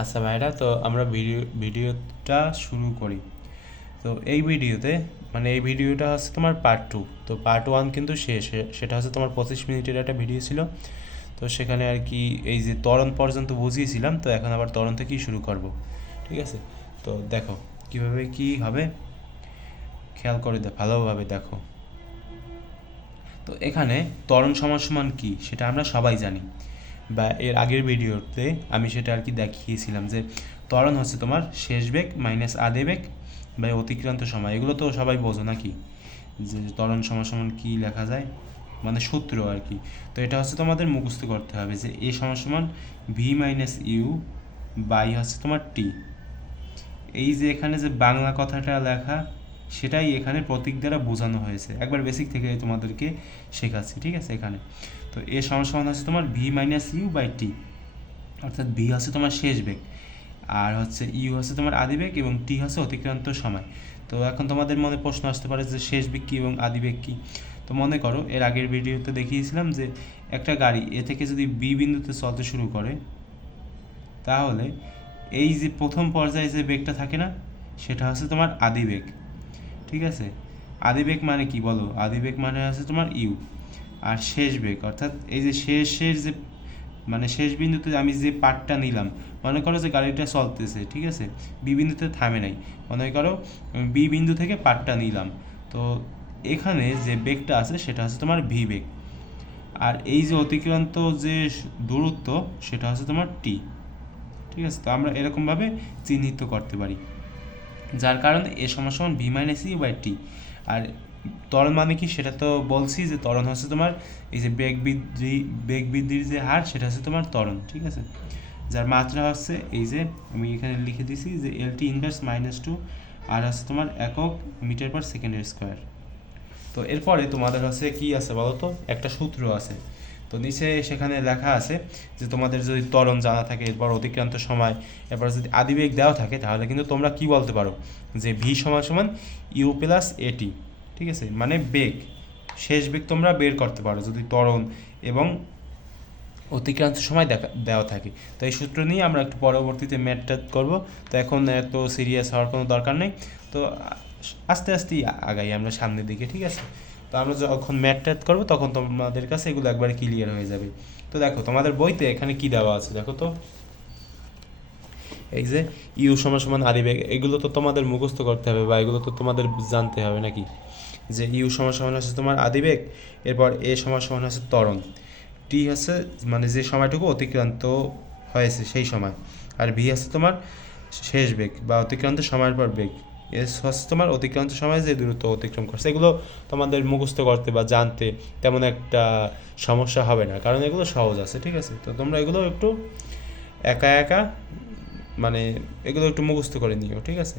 আচ্ছা ভাইরা, তো আমরা ভিডিও, ভিডিওটা শুরু করি। তো এই ভিডিওতে মানে এই ভিডিওটা হচ্ছে তোমার পার্ট টু তো পার্ট ওয়ান কিন্তু শেষ সেটা হচ্ছে তোমার পঁচিশ মিনিটের একটা ভিডিও ছিল। তো সেখানে আর কি এই যে তরণ পর্যন্ত বুঝিয়েছিলাম, তো এখন আবার তরণ থেকেই শুরু করব। ঠিক আছে? তো দেখো, কীভাবে কি হবে? খেয়াল করে দে, ভালোভাবে দেখো। তো এখানে তরণ সমান সমান কি, সেটা আমরা সবাই জানি। বা এর আগের ভিডিওতে আমি সেটা আর কি দেখিয়েছিলাম যে ত্বরণ হচ্ছে তোমার শেষ বেগ মাইনাস আদে বেগ বা অতিক্রান্ত সময়। এগুলো তো সবাই বোঝো নাকি? যে ত্বরণ সমান কী লেখা যায়? মানে সূত্র আর কি। তো এটা হচ্ছে তোমাদের মুখস্থ করতে হবে যে এ সমান ভি মাইনাস ইউ বাই হচ্ছে তোমার টি এই যে এখানে যে বাংলা কথাটা লেখা সেটাই এখানে প্রতীক দ্বারা বোঝানো হয়েছে। একবার বেসিক থেকে তোমাদেরকে শেখাচ্ছি, ঠিক আছে? এখানে। তো এ সমান সমান হচ্ছে তোমার V minus U by T অর্থাৎ ভি হচ্ছে তোমার শেষ বেগ। আর হচ্ছে ইউ হচ্ছে তোমার আদি বেগ এবং টি হচ্ছে অতিক্রান্ত সময়। তো এখন তোমাদের মনে প্রশ্ন আসতে পারে যে শেষ বেগ কী এবং আদি বেগ কী? তো মনে করো, এর আগের ভিডিওতে দেখিয়েছিলাম যে একটা গাড়ি এ থেকে যদি বি বিন্দুতে চলতে শুরু করে, তাহলে এই যে প্রথম পর্যায়ে যে বেগটা থাকে না, সেটা হচ্ছে তোমার আদি বেগ। ঠিক আছে? আদিবেগ মানে কি বলো? আদিবেগ মানে হচ্ছে তোমার ইউ। আর শেষ বেগ, অর্থাৎ এই যে শেষের যে মানে শেষ বিন্দুতে আমি যে পার্টটা নিলাম, মনে করো যে গাড়িটা চলতেছে, ঠিক আছে? বি বিন্দুতে থামে নাই। মনে করো বি বিন্দু থেকে পার্টটা নিলাম। তো এখানে যে বেগটা আছে, সেটা হচ্ছে তোমার ভি বেগ। আর এই যে অতিক্রান্ত যে দূরত্ব, সেটা হচ্ছে তোমার টি। ঠিক আছে? তো আমরা এরকমভাবে চিহ্নিত করতে পারি। যার কারণে এ সমান সমান V minus U by T আর ত্বরণ মানে কি সেটা তো বলছি যে ত্বরণ হচ্ছে তোমার এই যে বেগ বৃদ্ধি, বেগ বৃদ্ধির যে হার সেটা হচ্ছে তোমার ত্বরণ ঠিক আছে? যার মাত্রা হচ্ছে এই যে আমি এখানে লিখে দিছি যে L T inverse minus two আর হচ্ছে তোমার একক মিটার পার সেকেন্ডের স্কোয়ার তো এরপরে তোমাদের হচ্ছে কি আছে বলো তো একটা সূত্র আছে। তো নিচে সেখানে লেখা আছে যে তোমাদের যদি ত্বরণ জানা থাকে, এরপর অতিক্রান্ত সময়, এরপর যদি আদিবেগ দেওয়া থাকে, তাহলে কিন্তু তোমরা কি বলতে পারো? যে ভি সমান সমান ইউ প্লাস এটি ঠিক আছে? মানে বেগ। শেষ বেগ তোমরা বের করতে পারো যদি ত্বরণ এবং অতিক্রান্ত সময় দেখা, দেওয়া থাকে। তো এই সূত্র নিয়ে আমরা একটু পরবর্তীতে ম্যাথটা করব। তো এখন এত সিরিয়াস হওয়ার কোনো দরকার নেই। তো আস্তে আস্তেই আগাই আমরা সামনের দিকে, ঠিক আছে? তো আমরা যখন ম্যাথ ট্যাথ করব, তখন তোমাদের কাছে এগুলো একবারে ক্লিয়ার হয়ে যাবে। তো দেখো, তোমাদের বইতে এখানে কি দেওয়া আছে দেখো তো। এই যে ইউ সমান সমান আদিবেগ এগুলো তো তোমাদের মুখস্থ করতে হবে বা এগুলো তো তোমাদের জানতে হবে নাকি? যে ইউ সমান সমান হচ্ছে তোমার আদিবেগ এরপর এ সমান সমান হচ্ছে ত্বরণ। টি হচ্ছে মানে যে সময়টুকু অতিক্রান্ত হয়েছে সেই সময়, আর ভি হচ্ছে তোমার শেষ বেগ বা অতিক্রান্ত সময়ের পর বেগ। এস হচ্ছে তোমার অতিক্রান্ত সময় যে দূরত্ব অতিক্রম করছে, এগুলো তোমাদের মুখস্থ করতে বা জানতে তেমন একটা সমস্যা হবে না, কারণ এগুলো সহজ আছে, ঠিক আছে? তো তোমরা এগুলো একটু একা একা মানে এগুলো একটু মুখস্থ করে নিও, ঠিক আছে?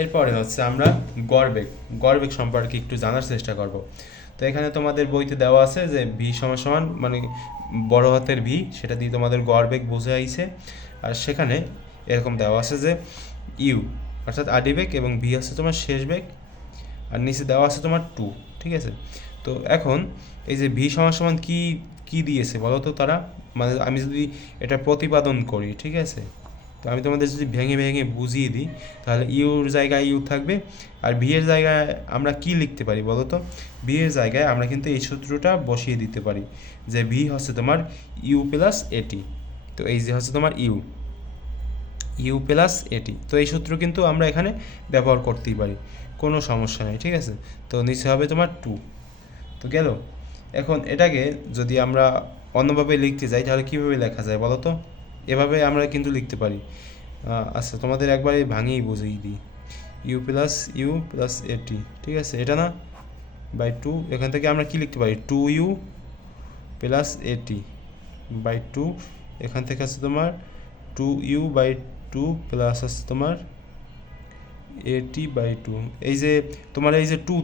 এরপরে হচ্ছে আমরা গড়বেগ গড়বেগ সম্পর্কে একটু জানার চেষ্টা করব। তো এখানে তোমাদের বইতে দেওয়া আছে যে ভি সমান সমান মানে বড় হাতের ভি সেটা দিয়ে তোমাদের গড়বেগ বোঝাইছে। আর সেখানে এরকম দেওয়া আছে যে ইউ, অর্থাৎ আডি বেগ এবং ভি হচ্ছে তোমার শেষ বেগ, আর নিচে দেওয়া আছে তোমার টু, ঠিক আছে? তো এখন এই যে ভি সমান সমান কি কি দিয়েছে বলো তো তারা? মানে আমি যদি এটা প্রতিপাদন করি, ঠিক আছে? তো আমি তোমাদের যদি ভেঙে ভেঙে বুঝিয়ে দিই, তাহলে ইউর জায়গায় ইউ থাকবে, আর ভি এর জায়গায় আমরা কি লিখতে পারি বলো তো? ভি এর জায়গায় আমরা কিন্তু এই সূত্রটা বসিয়ে দিতে পারি যে ভি হচ্ছে তোমার ইউ প্লাস এটি তো এই যে হচ্ছে তোমার ইউ। ইউ প্লাস এটি তো এই সূত্র কিন্তু আমরা এখানে ব্যবহার করতেই পারি। কোনো সমস্যা নেই, ঠিক আছে? তো নিচে হবে তোমার টু তো গেল। এখন এটাকে যদি আমরা অন্যভাবে লিখতে যাই, তাহলে কীভাবে লেখা যায় বলো তো? এভাবে আমরা কিন্তু লিখতে পারি। আচ্ছা তোমাদের একবারে ভাঙিয়ে বুঝিয়ে দিই। ইউ প্লাস ইউ প্লাস এটি ঠিক আছে? এটা না? বাই টু এখান থেকে আমরা কি লিখতে পারি? Two U plus AT by two এখান থেকে আছে তোমার two U by two plus আছে তোমার এটি বাই টু এই যে তোমার এই যে টু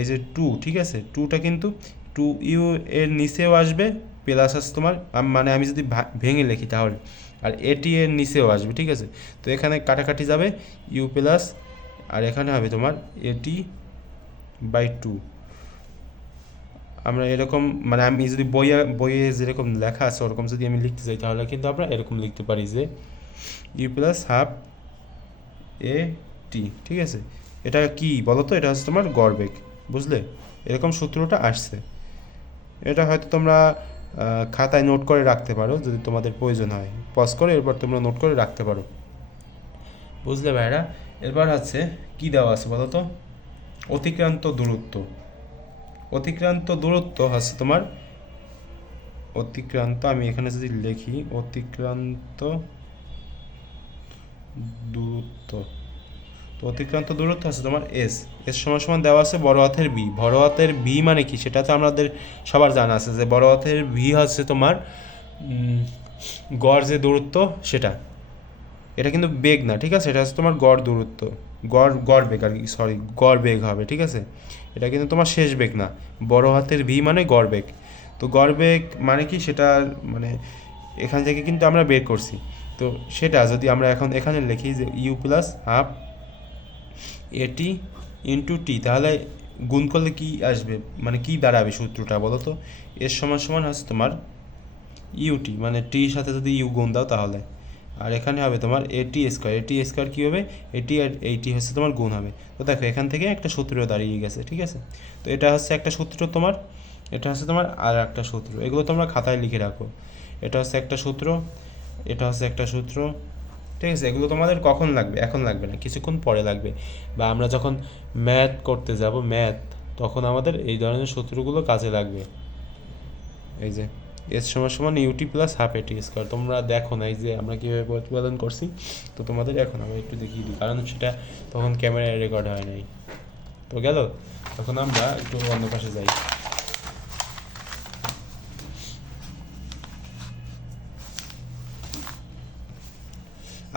এই যে টু ঠিক আছে? টুটা কিন্তু টু ইউ এর নিচেও আসবে প্লাস আছে তোমার মানে আমি যদি ভেঙে লিখি তাহলে। আর এটি এর নিচেও আসবে, ঠিক আছে? তো এখানে কাটাকাটি যাবে ইউ প্লাস আর এখানে হবে তোমার এটি বাই টু আমরা এরকম মানে আমি যদি বইয়ে বইয়ে যেরকম লেখা আছে, ওরকম যদি আমি লিখতে চাই, তাহলে কিন্তু আমরা এরকম লিখতে পারি যে U plus half A T ঠিক আছে? এটা কি বলো তো এটা হচ্ছে তোমার গড় বেগ বুঝলে? এরকম সূত্রটা আসছে। এটা হয়তো তোমরা খাতায় নোট করে রাখতে পারো যদি তোমাদের প্রয়োজন হয়। পজ করে, এরপর তোমরা নোট করে রাখতে পারো। বুঝলে ভাইরা এরপর হচ্ছে কি দেওয়া আছে বলো তো? অতিক্রান্ত দূরত্ব। অতিক্রান্ত দূরত্ব হচ্ছে তোমার, অতিক্রান্ত, আমি এখানে যদি লিখি, অতিক্রান্ত দূরত্ব। তো অতিক্রান্ত দূরত্ব আছে তোমার এস এস সমান সমান দেওয়া আছে বড় হাতের বি বড় হাতের বি মানে কি? সেটা তো আমাদের সবার জানা আছে যে বড় হাতের ভি হচ্ছে তোমার গড় যে দূরত্ব সেটা। এটা কিন্তু বেগ না, ঠিক আছে? এটা হচ্ছে তোমার গড় দূরত্ব। গড় গড় বেগ আর কি সরি গড় বেগ হবে, ঠিক আছে? এটা কিন্তু তোমার শেষ বেগ না। বড় হাতের ভি মানে গড় বেগ। তো গড় বেগ মানে কি? সেটা মানে এখান থেকে কিন্তু আমরা বের করছি। তো সেটা যদি আমরা এখন এখানে লিখি যে U plus half AT into T তাহলে গুণ করলে কি আসবে? মানে কি দাঁড়াবে সূত্রটা বলো তো? এর সমান সমান হচ্ছে তোমার ইউটি মানে টির সাথে যদি ইউ গুণ দাও তাহলে। আর এখানে হবে তোমার এটি স্কোয়ার এটি স্কোয়ার কী হবে? এটি আর এইটি হচ্ছে তোমার গুণ হবে। তো দেখো, এখান থেকে একটা সূত্র দাঁড়িয়ে গেছে, ঠিক আছে? তো এটা হচ্ছে একটা সূত্র তোমার, এটা হচ্ছে তোমার আর একটা সূত্র। এগুলো তোমরা খাতায় লিখে রাখো। এটা হচ্ছে একটা সূত্র এটা হচ্ছে একটা সূত্র। ঠিক আছে, এগুলো তোমাদের কখন লাগবে? এখন লাগবে না, কিছুক্ষণ পরে লাগবে। বা আমরা যখন ম্যাথ করতে যাব ম্যাথ তখন আমাদের এই ধরনের সূত্রগুলো কাজে লাগবে। এই যে এস সমান সমান UT plus half AT square তোমরা দেখো না, এই যে আমরা কীভাবে প্রতিপাদন করছি, তো তোমাদের এখন আমি একটু দেখিয়ে দিই, কারণ সেটা তখন ক্যামেরায় রেকর্ড হয় নাই। তো গেল? তখন আমরা একটু অন্য পাশে যাই।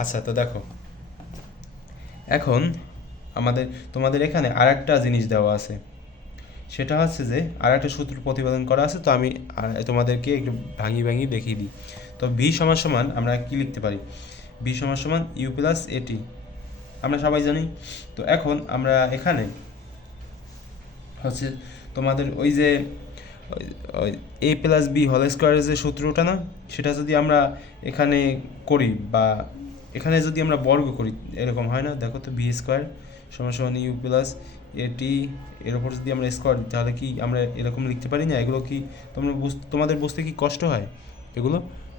আচ্ছা তো দেখো। এখন আমাদের, তোমাদের এখানে আর একটা জিনিস দেওয়া আছে। সেটা হচ্ছে যে আর একটা সূত্র প্রতিপাদন করা আছে, তো আমি তোমাদেরকে একটু ভাঙি ভাঙি দেখিয়ে দিই। তো ভি সমান সমান আমরা কি লিখতে পারি? ভি সমান সমান ইউ প্লাস এটি আমরা সবাই জানি? তো এখন আমরা এখানে হচ্ছে তোমাদের ওই যে এ প্লাস বি হোল স্কোয়ারের যে সূত্রটা না, সেটা যদি আমরা এখানে করি বা এখানে যদি আমরা বর্গ করি, এরকম হয় না? দেখো তো ভি স্কোয়ার সমান সমান ইউ প্লাস এটি এর উপর যদি আমরা স্কোয়ার তাহলে কি আমরা এরকম লিখতে পারি না? এগুলো কি তোমরা তোমাদের বুঝতে কি কষ্ট হয়? এগুলো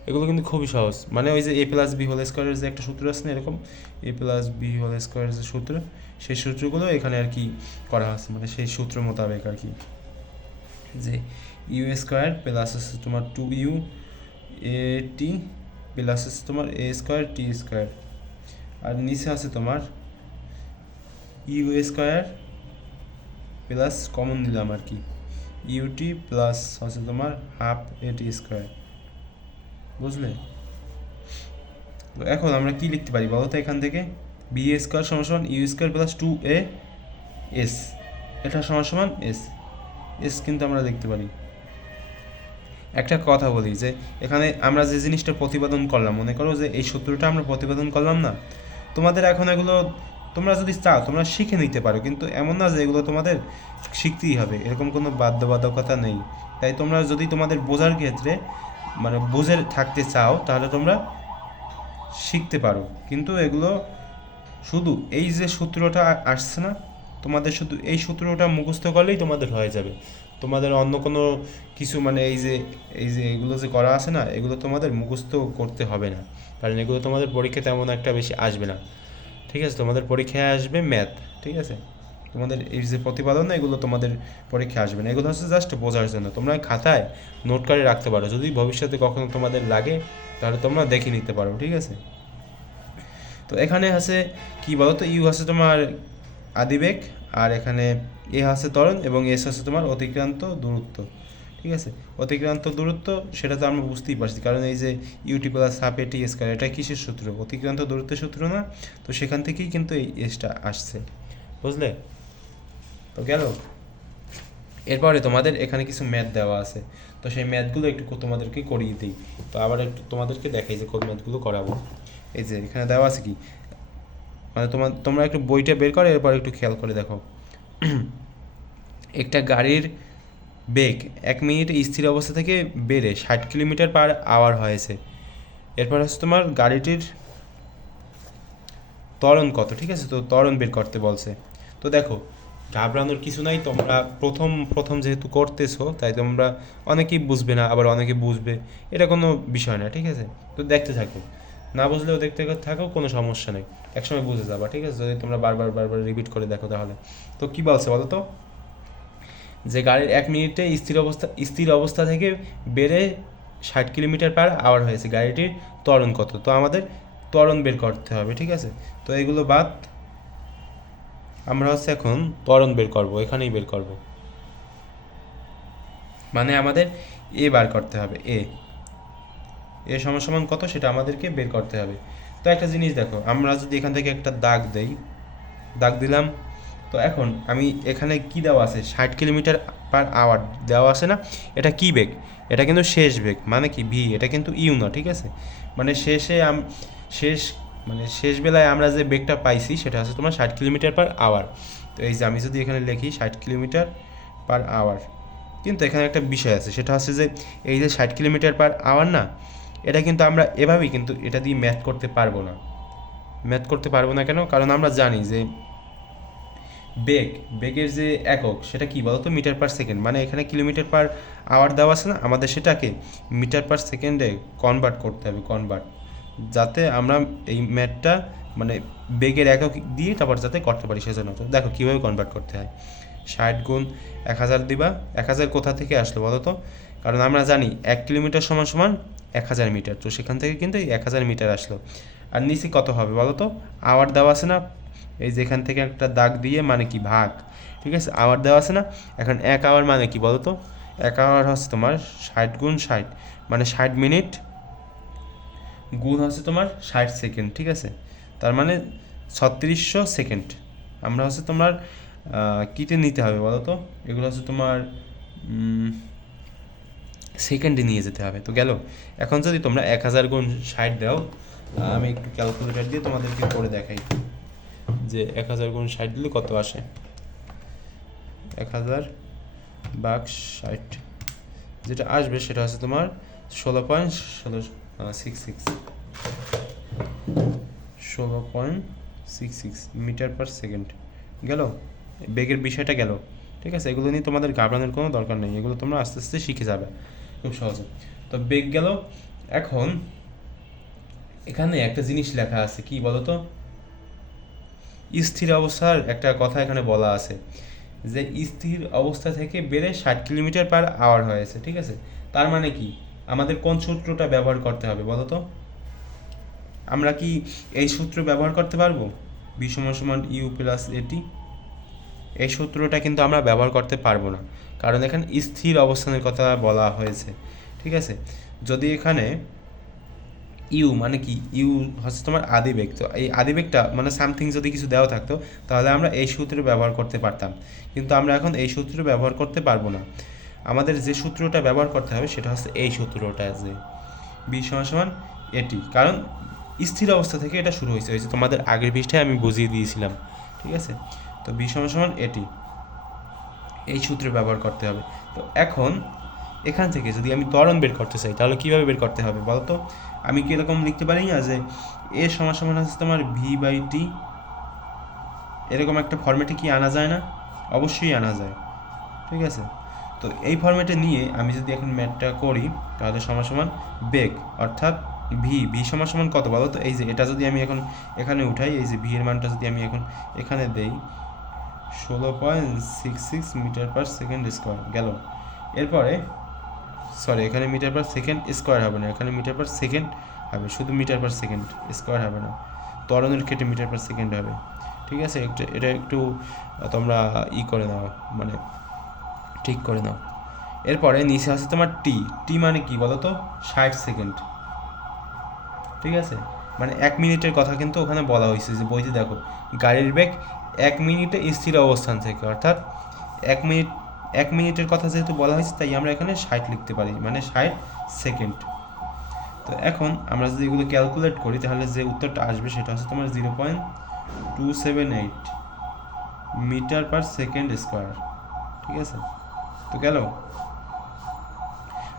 এগুলো কিন্তু খুবই সহজ। মানে ওই যে এ প্লাস বি হোল স্কোয়ারের যে একটা সূত্র আছে না এরকম? এ প্লাস বি হোল স্কোয়ারের যে সূত্র, সেই সূত্রগুলো এখানে আর কি করা আছে মানে সেই সূত্র মোতাবেক আর কি। যে ইউ স্কোয়ার প্লাস আছে তোমার two U A T plus আছে তোমার এ স্কোয়ার টি স্কোয়ার। আর নিচে আছে তোমার ইউ স্কোয়ার প্লাস কমন নিলাম আর কি। ইউটি প্লাস আছে তোমার হাফ এটি স্কোয়ার। বুঝলে? এখন আমরা কি লিখতে পারি বলো তো এখান থেকে? বি স্কোয়ার সমান সমান U square plus two A S এটা সমান সমান এস এস কিন্তু আমরা দেখতে পারি। একটা কথা বলি যে এখানে আমরা যে জিনিসটা প্রতিপাদন করলাম, মনে করো যে এই সূত্রটা আমরা প্রতিপাদন করলাম না। তোমাদের এখন এগুলো তোমরা যদি চাও, তোমরা শিখে নিতে পারো, কিন্তু এমন না যে এগুলো তোমাদের শিখতেই হবে, এরকম কোনো বাধ্যবাধকতা নেই। তাই তোমরা যদি তোমাদের বোঝার ক্ষেত্রে মানে বুঝে থাকতে চাও, তাহলে তোমরা শিখতে পারো। কিন্তু এগুলো শুধু এই যে সূত্রটা আসছে না, তোমাদের শুধু এই সূত্রটা মুখস্থ করলেই তোমাদের হয়ে যাবে। তোমাদের অন্য কোনো কিছু মানে এই যে এই যে এগুলো যে করা আছে না, এগুলো তোমাদের মুখস্থ করতে হবে না। কারণ এগুলো তোমাদের পরীক্ষা তেমন একটা বেশি আসবে না। ঠিক আছে? তোমাদের পরীক্ষায় আসবে ম্যাথ ঠিক আছে? তোমাদের এই যে প্রতিপাদন এগুলো তোমাদের পরীক্ষায় আসবে না। এগুলো হচ্ছে জাস্ট বোঝার জন্য। তোমরা খাতায় নোট করে রাখতে পারো। যদি ভবিষ্যতে কখনো তোমাদের লাগে, তাহলে তোমরা দেখে নিতে পারো। ঠিক আছে? তো এখানে আছে কি বলো তো ইউ আছে তোমার আদিবেগ, আর এখানে এ আছে ত্বরণ এবং এস আছে তোমার অতিক্রান্ত দূরত্ব। ঠিক আছে? অতিক্রান্ত দূরত্ব, সেটা তো আমরা বুঝতেই পারছি। কারণ এই যে UT plus half AT square, এটা কিসের সূত্র? অতিক্রান্ত দূরত্বের সূত্র না? তো সেখান থেকেই কিন্তু এই এসটা আসছে। বুঝলে? তো গেল। এরপরে তোমাদের এখানে কিছু ম্যাথ দেওয়া আছে। তো সেই ম্যাথগুলো একটু তোমাদেরকে করিয়ে দিই। তো আবার একটু তোমাদেরকে দেখাই যে কোন ম্যাথগুলো করাবো। এই যে এখানে দেওয়া আছে কি? মানে তোমার তোমরা একটু বইটা বের করো, এরপর একটু খেয়াল করে দেখো। একটা গাড়ির বেগ এক মিনিটে স্থির অবস্থা থেকে বেড়ে ষাট কিলোমিটার পার আওয়ার হয়েছে। এরপর হচ্ছে তোমার গাড়িটির ত্বরণ কত, ঠিক আছে? তো ত্বরণ বের করতে বলছে। তো দেখো, ঘাবড়ানোর কিছু নাই, তোমরা প্রথম প্রথম যেহেতু করতেছো, তাই তোমরা অনেকেই বুঝবে না, আবার অনেকে বুঝবে। এটা কোনো বিষয় না, ঠিক আছে? তো দেখতে থাকো। না বুঝলেও দেখতে থাকো কোনো সমস্যা নেই। একসময় বুঝে যাবা, ঠিক আছে? যদি তোমরা বারবার বারবার রিপিট করে দেখো তাহলে। তো কী বলছে বলো তো? যে গাড়ির এক মিনিটে স্থির অবস্থা স্থির অবস্থা থেকে বেড়ে ষাট কিলোমিটার পার আওয়ার হয়েছে। গাড়িটির ত্বরণ কত? তো আমাদের ত্বরণ বের করতে হবে, ঠিক আছে? তো এগুলো বাদ আমরা হচ্ছে এখন ত্বরণ বের করব, এখানেই বের করব। মানে আমাদের এ বার করতে হবে এ এ সমান সমান কত সেটা আমাদেরকে বের করতে হবে। তো একটা জিনিস দেখো, আমরা যদি এখান থেকে একটা দাগ দেই, দাগ দিলাম, তো এখন আমি এখানে কি দেওয়া আছে? ষাট কিলোমিটার পার আওয়ার দেওয়া আছে না? এটা কি বেগ? এটা কিন্তু শেষ বেগ মানে কি? ভি এটা কিন্তু ইউ না, ঠিক আছে? মানে শেষে আম, শেষ মানে শেষ বেলায় আমরা যে বেগটা পাইছি, সেটা হচ্ছে তোমার ষাট কিলোমিটার পার আওয়ার। তো এই যে আমি যদি এখানে লিখি ষাট কিলোমিটার পার আওয়ার, কিন্তু এখানে একটা বিষয় আছে, সেটা হচ্ছে যে এই যে ষাট কিলোমিটার পার আওয়ার না এটা কিন্তু আমরা এভাবেই কিন্তু এটা দিয়ে ম্যাথ করতে পারব না। ম্যাথ করতে পারব না কেন? কারণ আমরা জানি যে বেগ, বেগের যে একক, সেটা কি বলতো? Metre per second. মানে এখানে কিলোমিটার পার আওয়ার দেওয়া আছে না? আমাদের সেটাকে মিটার পার সেকেন্ডে কনভার্ট করতে হবে কনভার্ট যাতে আমরা এই ম্যাথটা মানে বেগের একক দিয়ে তারপর যাতে করতে পারি সেজন্য। তো দেখো কীভাবে কনভার্ট করতে হয়। ষাট গুণ এক হাজার দিবা। এক হাজার কোথা থেকে আসলো বলো তো কারণ আমরা জানি এক কিলোমিটার সমান সমান এক হাজার মিটার। তো সেখান থেকে কিন্তু এই এক হাজার মিটার আসলো। আর নিচে কত হবে বলো তো? আওয়ার দেওয়া আছে না? এই যে এখান থেকে একটা দাগ দিয়ে মানে কি ভাগ? ঠিক আছে? আওয়ার দেওয়া আছে না? এখন এক আওয়ার মানে কি বলো তো? এক আওয়ার হচ্ছে তোমার ষাট গুণ ষাট। মানে ষাট মিনিট গুণ হচ্ছে তোমার ষাট সেকেন্ড, ঠিক আছে? তার মানে ছত্রিশশো সেকেন্ড। আমরা হচ্ছে তোমার কীতে নিতে হবে বলো তো? এগুলো হচ্ছে তোমার সেকেন্ডে নিয়ে যেতে হবে। তো গেল? এখন যদি তোমরা এক হাজার গুণ ষাট দাও আমি একটু ক্যালকুলেটার দিয়ে তোমাদেরকে করে দেখাই। যে এক হাজার গুণ ষাট দিলে কত আসে? এক হাজার বাক ষাট। যেটা আসবে সেটা হচ্ছে তোমার ষোলো পয়েন্ট ষোলো সিক্স সিক্স ষোলো point six six metre per second. গেল? বেগের বিষয়টা গেল। ঠিক আছে? এগুলো নিয়ে তোমাদের ঘাবড়ানোর কোনো দরকার নেই। এগুলো তোমরা আস্তে আস্তে শিখে যাবে। খুব সহজে। তো বেগ গেল। এখন এখানে একটা জিনিস লেখা আছে, কি বলো তো স্থির অবস্থার একটা কথা এখানে বলা আছে যে, স্থির অবস্থা থেকে বেড়ে ষাট কিলোমিটার পার আওয়ার হয়েছে, ঠিক আছে? তার মানে কি? আমাদের কোন সূত্রটা ব্যবহার করতে হবে বলো তো আমরা কি এই সূত্র ব্যবহার করতে পারব? বি সমান সমান ইউ প্লাস এটি এই সূত্রটা কিন্তু আমরা ব্যবহার করতে পারব না। কারণ এখানে স্থির অবস্থানের কথা বলা হয়েছে, ঠিক আছে? যদি এখানে ইউ মানে কি? ইউ হচ্ছে তোমার আদিবেগ তো এই আদিবেগটা মানে সামথিং যদি কিছু দেওয়া থাকতো, তাহলে আমরা এই সূত্র ব্যবহার করতে পারতাম। কিন্তু আমরা এখন এই সূত্র ব্যবহার করতে পারব না। আমাদের যে সূত্রটা ব্যবহার করতে হবে, সেটা হচ্ছে এই সূত্রটা যে বি সমান সমান এটি। কারণ স্থির অবস্থা থেকে এটা শুরু হয়েছে। তোমাদের আগের পৃষ্ঠায় আমি বুঝিয়ে দিয়েছিলাম, ঠিক আছে? তো বি সমান সমান এটি। এই সূত্র ব্যবহার করতে হবে। তো এখন এখান থেকে যদি আমি ত্বরণ বের করতে চাই, তাহলে কীভাবে বের করতে হবে বলতো? আমি কি এরকম লিখতে পারি না যে এ সমান সমান হচ্ছে তোমার ভি বাই টি এরকম একটা ফর্মেটে কি আনা যায় না? অবশ্যই আনা যায়। ঠিক আছে? তো এই ফর্মেটে নিয়ে আমি যদি এখন ম্যাথটা করি, তাহলে সমান সমান বেগ, অর্থাৎ ভি ভি সমান সমান কত বলো তো এই যে এটা যদি আমি এখন এখানে উঠাই, এই যে ভি এর মানটা যদি আমি এখন এখানে দেই ষোলো point six six metre per second square গেল। এরপরে সরি এখানে মিটার পার সেকেন্ড স্কোয়ার হবে না, এখানে মিটার পার সেকেন্ড হবে, শুধু মিটার পার সেকেন্ড স্কোয়ার হবে না তরণের ক্ষেত্রে মিটার পার সেকেন্ড হবে। ঠিক আছে? এটা একটু তোমরা ই করে নাও মানে ঠিক করে নাও। এরপরে নিচে আছে তোমার টি টি মানে কি বলো তো? ষাট সেকেন্ড ঠিক আছে? মানে এক মিনিটের কথা কিন্তু ওখানে বলা হয়েছে যে, বইতে দেখো, গাড়ির বেগ এক মিনিটে স্থির অবস্থান থেকে, অর্থাৎ এক মিনিট, এক মিনিটের কথা যেহেতু বলা হয়েছে, তাই আমরা এখানে ষাট লিখতে পারি মানে ষাট সেকেন্ড। তো এখন আমরা যদি এগুলো ক্যালকুলেট করি, তাহলে যে উত্তরটা আসবে সেটা হচ্ছে তোমার zero point two seven eight metre per second square, ঠিক আছে? তো গেল।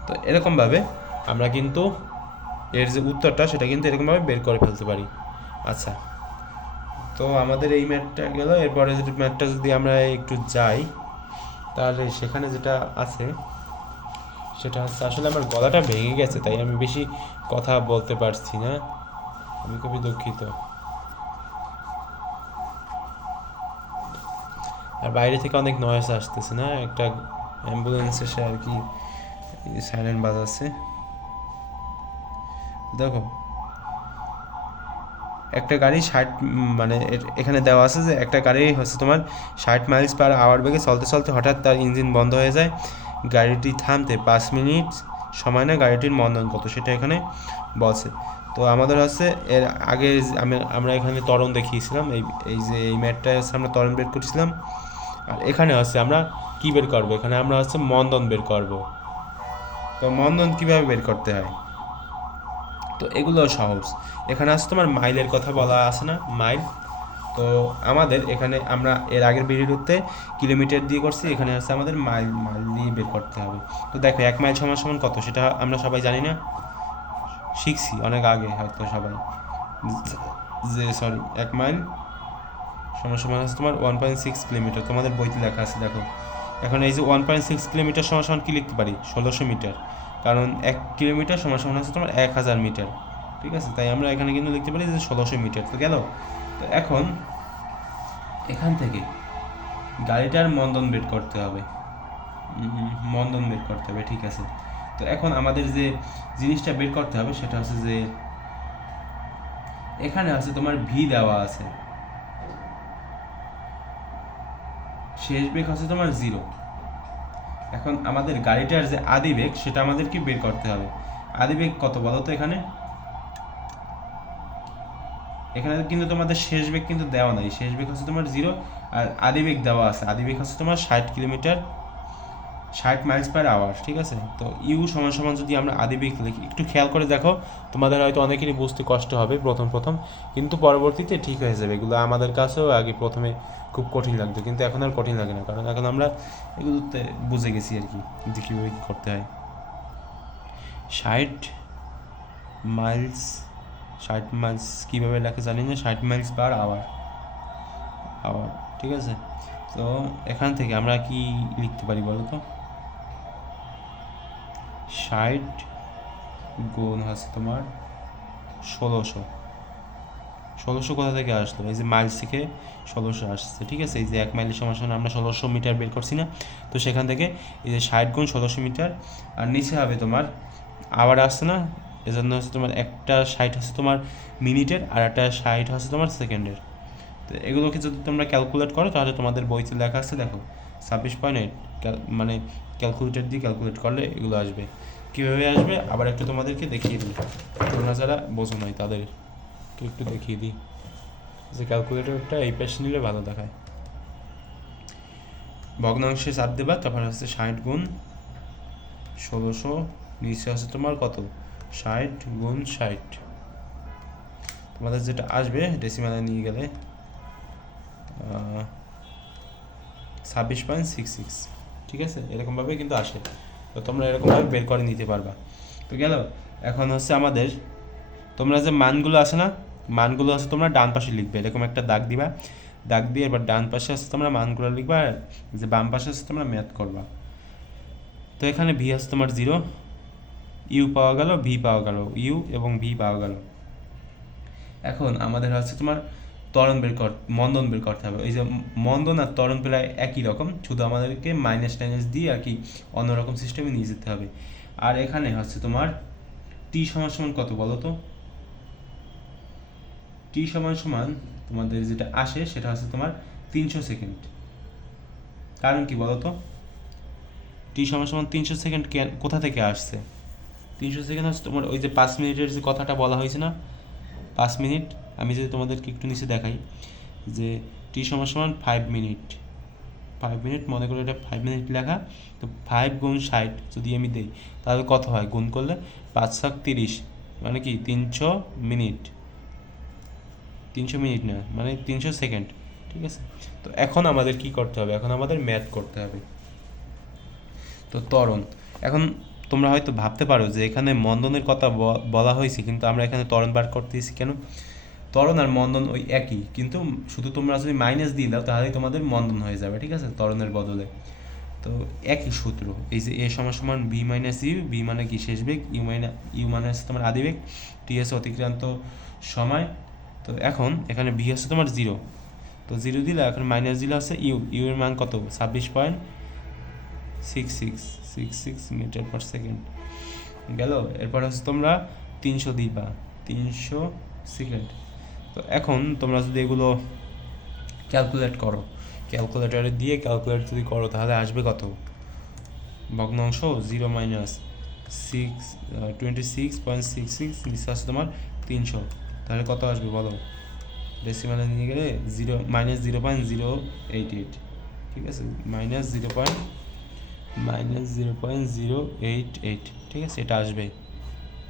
তো এরকমভাবে আমরা কিন্তু এর যে উত্তরটা, সেটা কিন্তু এরকমভাবে বের করে ফেলতে পারি। আচ্ছা। তো আমাদের এই ম্যাথটা গেল। এরপরে যদি ম্যাথটা যদি আমরা একটু যাই, তাহলে সেখানে যেটা আছে, সেটা হচ্ছে আসলে আমার গলাটা ভেঙে গেছে, তাই আমি বেশি কথা বলতে পারছি না। আমি খুবই দুঃখিত। আর বাইরে থেকে অনেক নয়েস আসতেছে না? একটা অ্যাম্বুলেন্স এসে আর কি সাইলেন্ট বাজাচ্ছে। দেখো একটা গাড়ি ষাট মানে এখানে দেওয়া আছে যে একটা গাড়ি হচ্ছে তোমার ষাট মাইলস পার আওয়ার বেগে চলতে চলতে হঠাৎ তার ইঞ্জিন বন্ধ হয়ে যায়। গাড়িটি থামতে পাঁচ মিনিট সময় না গাড়িটির মন্দন কত সেটা এখানে বলছে। তো আমাদের হচ্ছে এর আগে আমি, আমরা এখানে তরণ দেখিয়েছিলাম, এই এই যে এই ম্যাটটা হচ্ছে আমরা তরণ বের করছিলাম। আর এখানে হচ্ছে আমরা কি বের করব? এখানে আমরা হচ্ছে মন্দন বের করব। তো মন্দন কীভাবে বের করতে হয়? তো এগুলো সহজ। এখানে আছে তোমার মাইলের কথা বলা আছে না, মাইল। তো আমাদের এখানে আমরা এর আগের ভিডিওতে কিলোমিটার দিয়ে করছি, এখানে আছে আমাদের মাইল মাইল দিয়ে বের করতে হবে। তো দেখো, এক মাইল সমান সমান কত? সেটা আমরা সবাই জানি না। শিখছি অনেক আগে হয়তো সবাই। যে সরি এক মাইল সমান সমান আছে তোমার ওয়ান পয়েন্ট সিক্স কিলোমিটার। তোমাদের বইতে লেখা আছে, দেখো। এখন এই যে ওয়ান পয়েন্ট সিক্স কিলোমিটার সমান সমান কী লিখতে পারি? ষোলোশো মিটার। কারণ এক কিলোমিটার সমান সমান হচ্ছে তোমার এক হাজার মিটার, ঠিক আছে? তাই আমরা এখানে কিন্তু লিখতে পারি যে ষোলোশো মিটার, তো গেল? তো এখন এখান থেকে গাড়িটার মন্দন বের করতে হবে। মন্দন বের করতে হবে, ঠিক আছে? তো এখন আমাদের যে জিনিসটা বের করতে হবে সেটা হচ্ছে যে এখানে আছে তোমার ভি দেওয়া আছে। শেষ বেগ হচ্ছে তোমার জিরো এখন আমাদের গাড়িটার যে আদি বেগ, সেটা আমাদেরকে বের করতে হবে। আদি বেগ কত বলো তো এখানে? এখানে কিন্তু তোমাদের শেষ বেগ কিন্তু দেওয়া নাই। শেষ বেগ হচ্ছে তোমার জিরো আর আদি বেগ দেওয়া আছে। আদি বেগ হচ্ছে তোমার ষাট কিলোমিটার। ষাট মাইলস পার আওয়ার ঠিক আছে? তো ইউ সমান সমান যদি আমরা আদি বেগ লিখি একটু খেয়াল করে দেখো, তোমাদের হয়তো অনেকেরই বুঝতে কষ্ট হবে প্রথম প্রথম, কিন্তু পরবর্তীতে ঠিক হয়ে যাবে। এগুলো আমাদের কাছেও আগে প্রথমে খুব কঠিন লাগতো, কিন্তু এখন আর কঠিন লাগে না, কারণ এখন আমরা এগুলোতে বুঝে গেছি আর কি, যে কীভাবে কী করতে হয়। ষাট মাইলস ষাট মাইলস কীভাবে লেখা জানি না, ষাট মাইলস পার আওয়ার আওয়ার ঠিক আছে? তো এখান থেকে আমরা কি লিখতে পারি বলো তো? ষাট গুণ হচ্ছে তোমার ষোলোশো। ষোলোশো কোথা থেকে আসলো? এই যে মাইলস থেকে ষোলোশো আসছে, ঠিক আছে? এই যে এক মাইলের সমান আমরা ষোলোশো মিটার বের করছি না? তো সেখান থেকে এই যে ষাট গুণ ষোলোশো মিটার, আর নিচে হবে তোমার, আবার আসছে না? এজন্য হচ্ছে তোমার একটা ষাট হচ্ছে তোমার মিনিটের, আর একটা ষাট হচ্ছে তোমার সেকেন্ডের। তো এগুলোকে যদি তোমরা ক্যালকুলেট করো, তাহলে তোমাদের বইতে লেখা আছে, দেখো, ছাব্বিশ পয়েন্ট এইট মানে ক্যালকুলেটর দিয়ে ক্যালকুলেট করলে এগুলো আসবে। কীভাবে আসবে? আবার একটু তোমাদেরকে দেখিয়ে দিই। তোমরা যারা বোঝো নাই, তাদের একটু একটু দেখিয়ে দিই। যে ক্যালকুলেটরটা এই পাশে নিলে ভালো দেখায়। ভগ্নাংশে চাপ দেবা, তারপর হচ্ছে ষাট গুণ ষোলোশো, নিচে আছে তোমার কত? ষাট গুণ ষাট। তোমাদের যেটা আসবে ডেসিমালে নিয়ে গেলে ছাব্বিশ পয়েন্ট সিক্স সিক্স ঠিক আছে? এরকমভাবে কিন্তু আসে। তো তোমরা এরকমভাবে বের করে নিতে পারবা। তো গেল, এখন হচ্ছে আমাদের, তোমরা যে মানগুলো আছে না, মানগুলো আছে তোমরা ডান পাশে লিখবে, এরকম একটা দাগ দিবা। দাগ দিয়ে এবার ডান পাশে আছে তোমরা মানগুলো লিখবা, আর যে বাম পাশে আছে তোমরা ম্যাথ করবা। তো এখানে ভি আছে তোমার জিরো ইউ পাওয়া গেল ভি পাওয়া গেল ইউ এবং ভি পাওয়া গেল। এখন আমাদের হচ্ছে তোমার ত্বরণ বের কর, মন্দন বের করতে হবে। এই যে মন্দন আর ত্বরণ প্রায় একই রকম, শুধু আমাদেরকে মাইনাস টাইনাস দিয়ে আর কি অন্যরকম সিস্টেমে নিয়ে যেতে হবে। আর এখানে হচ্ছে তোমার টি সমান সমান কত বলো তো? টি সমান সমান তোমাদের যেটা আসে সেটা হচ্ছে তোমার তিনশো সেকেন্ড কারণ কি বলো তো? টি সমান সমান তিনশো সেকেন্ড কোথা থেকে আসছে? তিনশো সেকেন্ড হচ্ছে তোমার ওই যে পাঁচ মিনিটের যে কথাটা বলা হয়েছে না? পাঁচ মিনিট। আমি যদি তোমাদেরকে একটু নিচে দেখাই, যে টি সমান সমান ফাইভ মিনিট ফাইভ মিনিট মনে করো এটা ফাইভ মিনিট লেখা, তো ফাইভ গুণ ষাট যদি আমি দিই, তাহলে কত হয়? গুণ করলে পাঁচ সাত তিরিশ মানে কি? তিনশো মিনিট তিনশো মিনিট না মানে তিনশো সেকেন্ড, ঠিক আছে? তো এখন আমাদের কি করতে হবে? এখন আমাদের ম্যাথ করতে হবে। তো ত্বরণ, এখন তোমরা হয়তো ভাবতে পারো যে এখানে মন্দনের কথা বলা হয়েছে, কিন্তু আমরা এখানে ত্বরণ বার করতেছি কেন? ত্বরণ আর মন্দন ওই একই। কিন্তু শুধু তোমরা যদি মাইনাস দিয়ে দাও, তাহলেই তোমাদের মন্দন হয়ে যাবে, ঠিক আছে? ত্বরণের বদলে। তো একই সূত্র। এই যে এ সমান সমান বি মাইনাস ইউ বি মানে কি শেষ বেগ ইউ মাইনাস ইউ মানে হচ্ছে তোমার আদি বেগ টি হচ্ছে অতিক্রান্ত সময়। তো এখন এখানে বি হচ্ছে তোমার জিরো তো জিরো দিলে এখন মাইনাস দিলে হচ্ছে ইউ ইউ এর মান কত? ছাব্বিশ point six six six six metre per second গেল? এরপর হচ্ছে তোমরা তিনশো দিবা। তিনশো সেকেন্ড তো এখন তোমরা যদি এগুলো ক্যালকুলেট করো। ক্যালকুলেটারে দিয়ে ক্যালকুলেট যদি করো, তাহলে আসবে কত? ভগ্নাংশ zero minus six twenty six point six six আসছে তোমার তিনশো। তাহলে কত আসবে বলো? ডেসিমালে নিয়ে গেলে zero minus zero point zero eight eight ঠিক আছে? Minus zero point minus zero point zero eight eight ঠিক আছে? এটা আসবে।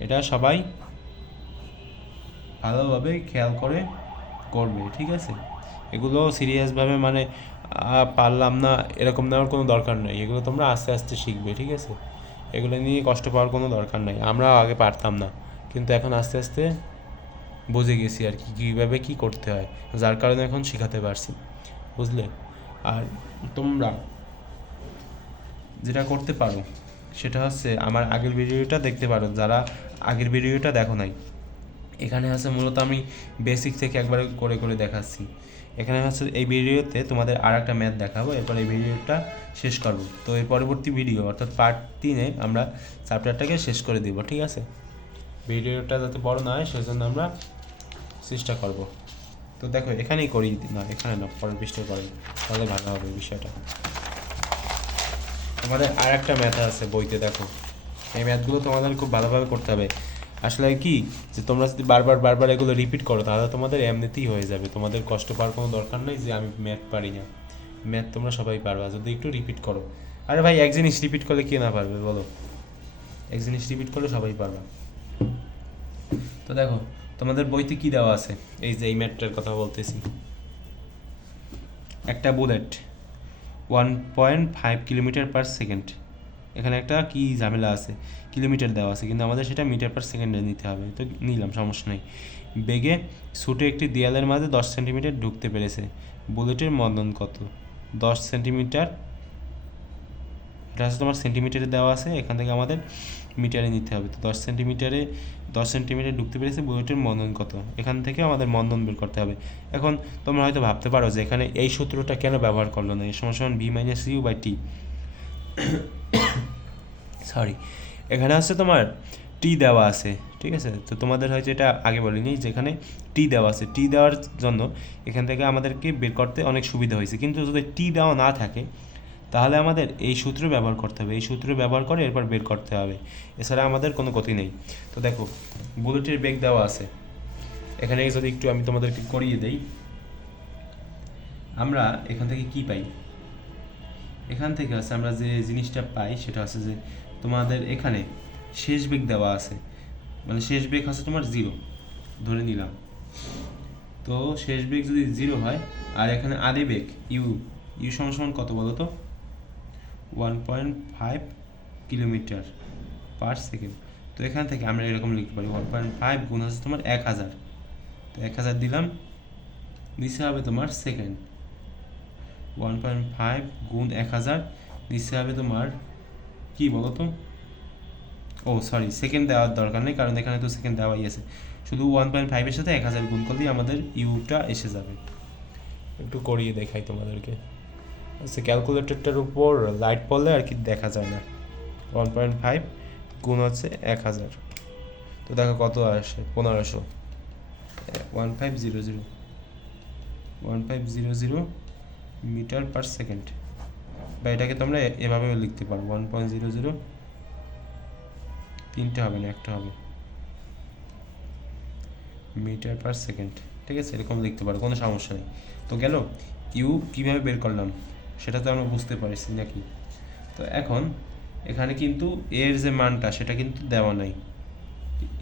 এটা সবাই ভালোভাবে খেয়াল করে করবে, ঠিক আছে? এগুলো সিরিয়াসভাবে মানে পারলাম না, এরকম নেওয়ার কোনো দরকার নেই। এগুলো তোমরা আস্তে আস্তে শিখবে, ঠিক আছে? এগুলো নিয়ে কষ্ট পাওয়ার কোনো দরকার নেই। আমরা আগে পারতাম না, কিন্তু এখন আস্তে আস্তে বুঝে গেছি আর কি, কীভাবে কী করতে হয়, যার কারণে এখন শেখাতে পারছি, বুঝলে? আর তোমরা যেটা করতে পারো, সেটা হচ্ছে আমার আগের ভিডিওটা দেখতে পারো, যারা আগের ভিডিওটা দেখো নাই। এখানে আছে মূলত আমি বেসিক থেকে একবার করে করে দেখাচ্ছি। এখানে হচ্ছে এই ভিডিওতে তোমাদের আর একটা ম্যাথ দেখাবো, এরপর এই ভিডিওটা শেষ করব। তো এর পরবর্তী ভিডিও অর্থাৎ পার্ট তিনে আমরা চ্যাপ্টারটাকে শেষ করে দিব, ঠিক আছে? ভিডিওটা যাতে বড় না হয়, সেজন্য আমরা চেষ্টা করব। তো দেখো, এখানেই করি, না, এখানে না, পরের পৃষ্ঠে করেন তাহলে ভালো হবে বিষয়টা। তোমাদের আর একটা ম্যাথ আছে বইতে, দেখো। এই ম্যাথগুলো তোমাদের খুব ভালোভাবে করতে হবে। আসলে কি, যে তোমরা যদি বারবার বারবার এগুলো রিপিট করো, তাহলে তোমাদের এমনিতেই হয়ে যাবে। তোমাদের কষ্ট পাওয়ার কোনো দরকার নেই যে আমি ম্যাথ পারি না। ম্যাথ তোমরা সবাই পারবা, যদি একটু রিপিট করো। আরে ভাই, এক জিনিস রিপিট করলে কে না পারবে বলো? এক জিনিস রিপিট করলে সবাই পারবা। তো দেখো, তোমাদের বইতে কি দেওয়া আছে? এই যে এই ম্যাথটার কথা বলতেছি। একটা bullet one point five kilometre per second এখানে একটা কি ঝামেলা আছে, কিলোমিটার দেওয়া আছে, কিন্তু আমাদের সেটা মিটার পার সেকেন্ডে নিতে হবে। তো নিলাম, সমস্যা নেই। বেগে ছুটে একটি দেয়ালের মাঝে দশ সেন্টিমিটার ঢুকতে পেরেছে। বুলেটের মন্দন কত? দশ সেন্টিমিটার। এটা হচ্ছে তোমার সেন্টিমিটারে দেওয়া আছে, এখান থেকে আমাদের মিটারে নিতে হবে। তো দশ সেন্টিমিটারে, দশ সেন্টিমিটার ঢুকতে পেরেছে, বুলেটের মন্দন কত? এখান থেকে আমাদের মন্দন বের করতে হবে। এখন তোমরা হয়তো ভাবতে পারো যে এখানে এই সূত্রটা কেন ব্যবহার করল না? এই সমান V minus U by T sorry এখানে হচ্ছে তোমার টি দেওয়া আছে, ঠিক আছে? তো তোমাদের হয়তো এটা আগে বলিনি, যেখানে টি দেওয়া আছে। টি দেওয়ার জন্য এখান থেকে আমাদেরকে বের করতে অনেক সুবিধা হয়েছে। কিন্তু যদি টি দেওয়া না থাকে, তাহলে আমাদের এই সূত্র ব্যবহার করতে হবে। এই সূত্র ব্যবহার করে এরপর বের করতে হবে। এছাড়া আমাদের কোনো গতি নেই। তো দেখো, বুলেটের বেগ দেওয়া আছে। এখানে যদি একটু আমি তোমাদেরকে করিয়ে দেই, আমরা এখান থেকে কি পাই? এখান থেকে আছে আমরা যে জিনিসটা পাই, সেটা হচ্ছে যে তোমাদের এখানে শেষ বেগ দেওয়া আছে। মানে শেষ বেগ হচ্ছে তোমার জিরো ধরে নিলাম। তো শেষ বেগ যদি জিরো হয়, আর এখানে আদি বেগ ইউ ইউ সমান সমান কত বলো তো? One point five kilometre per second তো এখান থেকে আমরা এরকম লিখতে পারি ওয়ান পয়েন্ট ফাইভ গুণ হচ্ছে তোমার এক হাজার। তো এক হাজার দিলাম, নিচে হবে তোমার সেকেন্ড ওয়ান পয়েন্ট ফাইভ গুণ এক হাজার, নিচে হবে তোমার কি বলো তো ও সরি সেকেন্ড দেওয়ার দরকার নেই, কারণ এখানে তো সেকেন্ড দেওয়াই আছে। শুধু ওয়ান পয়েন্ট ফাইভের সাথে এক হাজার গুণ করলেই আমাদের ইউটা এসে যাবে। একটু করিয়ে দেখাই তোমাদেরকে। আচ্ছা ক্যালকুলেটরটার উপর লাইট পড়লে আর কি দেখা যায় না। ওয়ান পয়েন্ট ফাইভ গুণ হচ্ছে এক হাজার। তো দেখো কত আসে? পনেরোশো। One five zero zero one five zero zero metre per second বা এটাকে তোমরা এভাবেও লিখতে পারো। ওয়ান পয়েন্ট জিরো জিরো তিনটে হবে না, একটা হবে। মিটার পার সেকেন্ড, ঠিক আছে? এরকম লিখতে পারো, কোনো সমস্যা নেই। তো গেল ইউ কীভাবে বের করলাম? সেটা তো আমরা বুঝতে পারছি নাকি? তো এখন, এখানে কিন্তু এর যে মানটা, সেটা কিন্তু দেওয়া নাই।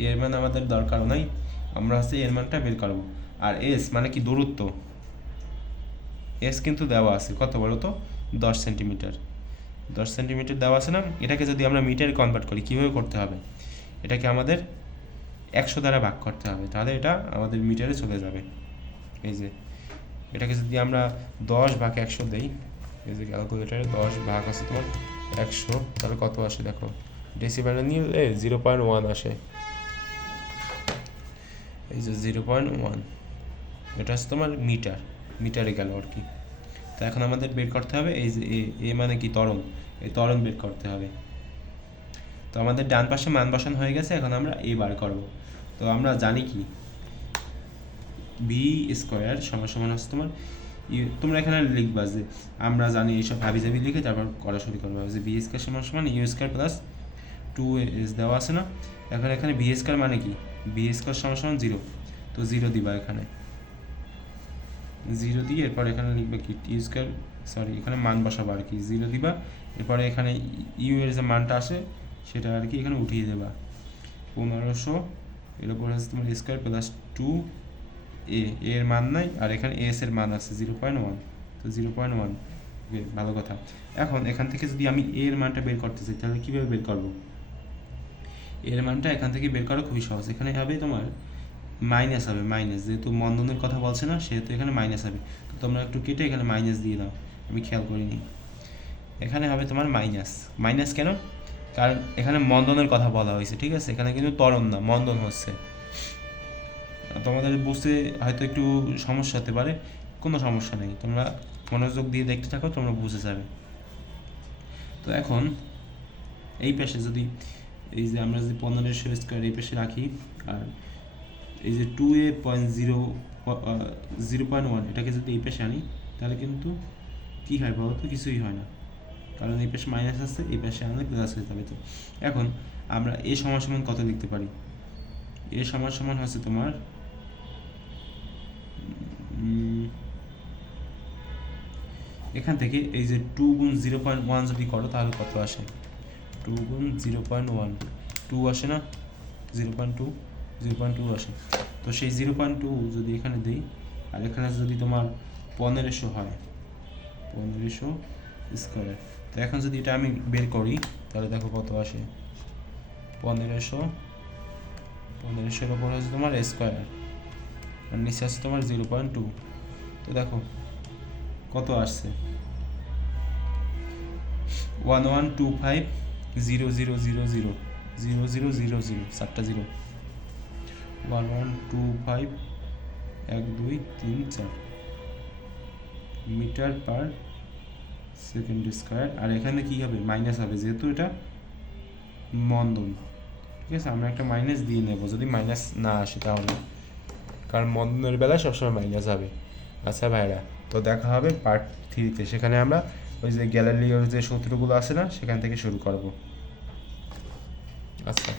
এর মান আমাদের দরকারও নাই, আমরা হচ্ছে এর মানটা বের করব। আর এস মানে কি দূরত্ব? এস কিন্তু দেওয়া আছে, কত বলো তো দশ সেন্টিমিটার। দশ সেন্টিমিটার দেওয়া আছে না? এটাকে যদি আমরা মিটারে কনভার্ট করি, কীভাবে করতে হবে? এটাকে আমাদের একশো দ্বারা ভাগ করতে হবে, তাহলে এটা আমাদের মিটারে চলে যাবে। এই যে, এটাকে যদি আমরা দশ ভাগ একশো দেই, এই যে ক্যালকুলেটারে দশ ভাগ আছে তোমার একশো, তাহলে কত আসে দেখো? ডেসিবেলে নিলে জিরো পয়েন্ট ওয়ান আসে। এই যে জিরো পয়েন্ট ওয়ান এটা হচ্ছে তোমার মিটার, মিটারে গেল আর কি। তো এখন আমাদের বের করতে হবে, এই যে এ মানে কি ত্বরণ এই ত্বরণ বের করতে হবে। তো আমাদের ডান পাশে মান বসানো হয়ে গেছে, এখন আমরা এ বার করব। তো আমরা জানি কি? বি স্কোয়ার সমান হচ্ছে তোমার তোমরা এখানে লিখবা যে আমরা জানি এইসব হাবি জাবি লিখে তারপর করা শুরু করব যে বি স্কোয়ার সমান সমান U square plus two S দেওয়া আছে না? এখন এখানে বি স্কোয়ার মানে কি? বি স্কোয়ার সমান সমান জিরো তো জিরো দিবা এখানে। জিরো দিয়ে, এরপর এখানে লিখবে কি? টি স্কোয়ার সরি এখানে মান বসাবো আর কি, জিরো দিবা, এরপরে এখানে ইউ এর যে মানটা আসে, সেটা আর কি এখানে উঠিয়ে দেবা। পনেরোশো, এর উপর হচ্ছে তোমার স্কোয়ার প্লাস টু এ এর মান নাই, আর এখানে এস এর মান আছে জিরো পয়েন্ট ওয়ান তো জিরো পয়েন্ট ওয়ান ভালো কথা। এখন এখান থেকে যদি আমি এর মানটা বের করতে চাই, তাহলে কীভাবে বের করব? এর মানটা এখান থেকে বের করা খুবই সহজ, এখানে হবে তোমার মাইনাস হবে, মাইনাস। যেহেতু মন্দনের কথা বলছে না, সেহেতু এখানে মাইনাস হবে। তো তোমরা একটু কেটে এখানে মাইনাস দিয়ে দাও। আমি খেয়াল করিনি। এখানে হবে তোমার মাইনাস। মাইনাস কেন? কারণ এখানে মন্দনের কথা বলা হয়েছে, ঠিক আছে? এখানে কিন্তু ত্বরণ না মন্দন হচ্ছে। তোমাদের বুঝতে হয়তো একটু সমস্যা হতে পারে, কোনো সমস্যা নেই। তোমরা মনোযোগ দিয়ে দেখতে থাকো, তোমরা বুঝে যাবে। তো এখন এই পাশে যদি, এই যে আমরা যদি পনেরোশো স্কোয়ার এই পেশে রাখি, আর এই যে two A point zero zero point one এটাকে যদি এই পাশে আনি, তাহলে কিন্তু কী হয় বলো তো? কিছুই হয় না। কারণ এই পাশে মাইনাস আছে, এই পাশে আনলে প্লাস হয়ে যাবে তো। এখন আমরা এ সমান সমান কত লিখতে পারি? এ সমান সমান হচ্ছে তোমার এখান থেকে এই যে টু গুণ জিরো পয়েন্ট ওয়ান যদি করো, তাহলে কত আসে? টু গুণ জিরো পয়েন্ট ওয়ান টু আসে না? Zero point two zero point two আসে। তো সেই জিরো পয়েন্ট টু যদি এখানে দিই, আর এখানে যদি তোমার পনেরোশো হয়, পনেরোশো স্কোয়ার তো এখন যদি এটা আমি বের করি, তাহলে দেখো কত আসে। পনেরোশো, পনেরোশোর ওপর হচ্ছে তোমার স্কোয়ার আর নিচে আছে তোমার জিরো পয়েন্ট টু তো দেখো কত আসছে? One one two five zero zero zero zero zero zero zero zero চারটা zero one one two five এক দুই তিন চার মিটার পার সেকেন্ড স্কোয়ার। আর এখানে কি হবে? মাইনাস হবে, যেহেতু এটা মন্দন। ঠিক আছে, আমরা একটা মাইনাস দিয়ে নেব। যদি মাইনাস না আসে তাহলে। কারণ মন্দনের বেলায় সবসময় মাইনাস হবে। আচ্ছা ভাইরা, তো দেখা হবে পার্ট থ্রিতে সেখানে আমরা ওই যে গ্যালারির যে সূত্রগুলো আছে না, সেখান থেকে শুরু করব। আচ্ছা।